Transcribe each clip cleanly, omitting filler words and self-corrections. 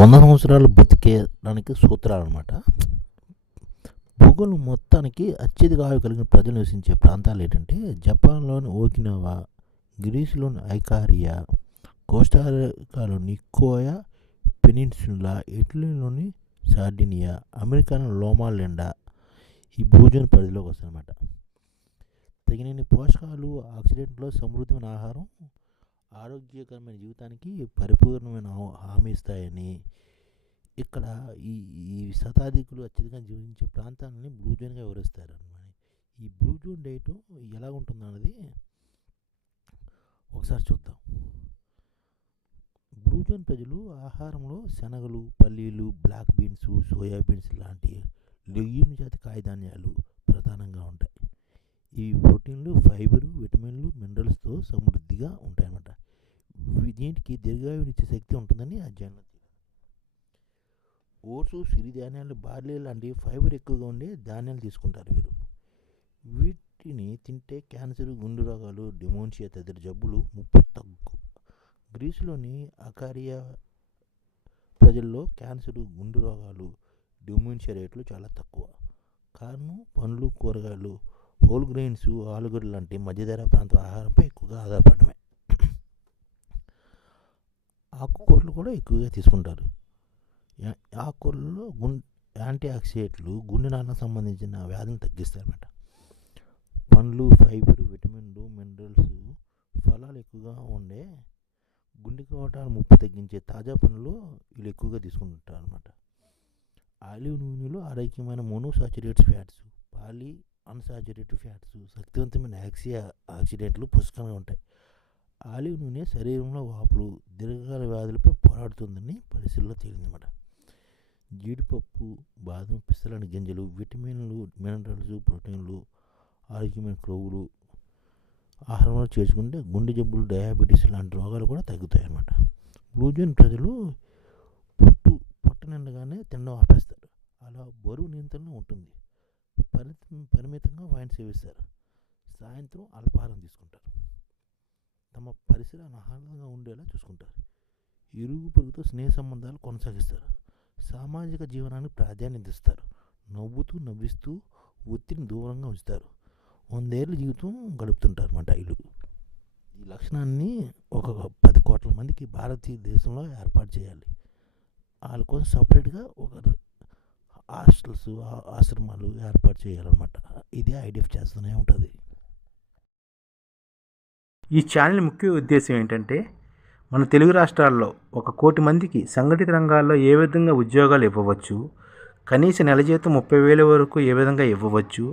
వంద సంవత్సరాలు బతికేయడానికి సూత్రాలు అనమాట. భూగోళం మొత్తానికి అత్యధిక ఆయువు కలిగిన ప్రజలు నివసించే ప్రాంతాలు ఏంటంటే జపాన్లోని ఓకినావా, గ్రీసులోని ఐకారియా, కోస్టారికాలోని నికోయా పెనిన్సులా, ఇటలీలోని సార్డినియా, అమెరికాలోని లోమా లిండా ఈ భూజోన్ పరిధిలోకి వస్తాయన్నమాట. తగినన్ని పోషకాలు, ఆక్సిడెంట్లో సమృద్ధమైన ఆహారం ఆరోగ్యకరమైన జీవితానికి పరిపూర్ణమైన హామీ ఇస్తాయని, ఇక్కడ ఈ శతాధికులు అత్యధికంగా జీవించే ప్రాంతాలని బ్లూ జోన్గా వివరిస్తారు అన్నమాట. ఈ బ్లూ జోన్ డైట్ ఎలా ఉంటుందన్నది ఒకసారి చూద్దాం. బ్లూ జోన్ ప్రజలు ఆహారంలో శనగలు, పల్లీలు, బ్లాక్ బీన్స్, సోయాబీన్స్ లాంటి లెగ్యూమ్ జాతి కాయధాన్యాలు ప్రధానంగా ఉంటాయి. ఈ ప్రోటీన్లు, ఫైబరు, విటమిన్లు, మినరల్స్తో సమృద్ధిగా ఉంటాయన్నమాట. దీనికి దీర్ఘాయువునిచ్చే శక్తి ఉంటుందని అధ్యయనం. ఓట్స్, సిరిధాన్యాలు, బార్లీ లాంటి ఫైబర్ ఎక్కువగా ఉండే ధాన్యాలు తీసుకుంటారు వీరు. వీటిని తింటే క్యాన్సర్, గుండె రోగాలు, డిమోన్షియా తదితర జబ్బులు ముప్పు తగ్గు. గ్రీసులోని అకారియా ప్రజల్లో క్యాన్సర్, గుండె రోగాలు, డిమోన్షియా రేట్లు చాలా తక్కువ. కారణం పండ్లు, కూరగాయలు, హోల్ గ్రెయిన్స్, ఆలుగడ్డలు లాంటి మధ్యధరా ప్రాంత ఆహారంపై ఎక్కువగా ఆధారపడమే. ఆకుకూరలు కూడా ఎక్కువగా తీసుకుంటారు. ఆకుకూరల్లో యాంటీ ఆక్సిడెంట్లు గుండె నాళానికి సంబంధించిన వ్యాధులను తగ్గిస్తారన్నమాట. పండ్లు, ఫైబర్, విటమిన్లు, మినరల్స్, ఫలాలు ఎక్కువగా ఉండే గుండె కోటాల ముప్పు తగ్గించే తాజా పండ్లు వీళ్ళు ఎక్కువగా తీసుకుంటారు అన్నమాట. ఆలివ్ నూనెలో ఆరోగ్యమైన మోనోసాచురేట్స్ ఫ్యాట్స్, పాలీ అన్సాచురేటెడ్ ఫ్యాట్స్, శక్తివంతమైన ఆక్సిడెంట్లు పుష్కలంగా ఉంటాయి. ఆలివ్ నూనె శరీరంలో వాపులు, దీర్ఘకాల వ్యాధులపై పోరాడుతుందని పరిశీలనలో తేలిందన్నమాట. జీడిపప్పు, బాదం, పిస్తలాంటి గింజలు విటమిన్లు, మినరల్స్, ప్రోటీన్లు, ఆరోగ్యమైన క్రొవ్వులు ఆహారంలో చేర్చుకుంటే గుండె జబ్బులు, డయాబెటీస్ లాంటి రోగాలు కూడా తగ్గుతాయి అన్నమాట. బ్లూ జోన్ ప్రజలు పొట్ట నిండగానే తినడం ఆపేస్తారు. అలా బరువు నియంత్రణ ఉంటుంది. పరిమితంగా వైన్ సేవిస్తారు. సాయంత్రం అల్పాహారం తీసుకుంటారు. తమ పరిసరాలను ఆహ్లాదంగా ఉండేలా చూసుకుంటారు. ఇరుగు పొరుగుతో స్నేహ సంబంధాలు కొనసాగిస్తారు. సామాజిక జీవనానికి ప్రాధాన్యత ఇస్తారు. నవ్విస్తూ ఒత్తిడిని దూరంగా ఉంచుతారు. 100 ఏళ్ళ జీవితం గడుపుతుంటారు అన్నమాట వీళ్ళు. ఈ లక్షణాన్ని ఒక 10 కోట్ల మందికి భారతదేశంలో ఏర్పాటు చేయాలి. వాళ్ళ కోసం సపరేట్గా ఒక హాస్టల్స్, ఆశ్రమాలు ఏర్పాటు చేయాలన్నమాట. ఇది ఐడిఎఫ్ చేస్తూనే ఉంటుంది. ఈ ఛానల్ ముఖ్య ఉద్దేశం ఏంటంటే మన తెలుగు రాష్ట్రాల్లో 1 కోటి మందికి సంఘటిత రంగాల్లో ఏ విధంగా ఉద్యోగాలు ఇవ్వవచ్చు, కనీస నెల జీతం 30,000 వరకు ఏ విధంగా ఇవ్వవచ్చు,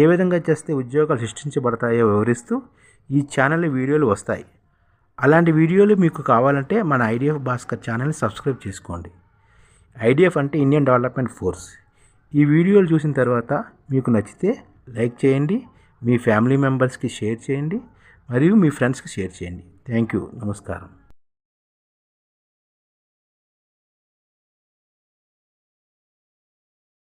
ఏ విధంగా చేస్తే ఉద్యోగాలు సృష్టించబడతాయో వివరిస్తూ ఈ ఛానల్ వీడియోలు వస్తాయి. అలాంటి వీడియోలు మీకు కావాలంటే మన ఐడిఎఫ్ భాస్కర్ ఛానల్ని సబ్స్క్రైబ్ చేసుకోండి. ఐడిఎఫ్ అంటే ఇండియన్ డెవలప్మెంట్ ఫోర్స్. ఈ వీడియోలు చూసిన తర్వాత మీకు నచ్చితే లైక్ చేయండి, మీ ఫ్యామిలీ మెంబర్స్కి షేర్ చేయండి, మరియు మీ ఫ్రెండ్స్కి షేర్ చేయండి. Thank you. నమస్కారం.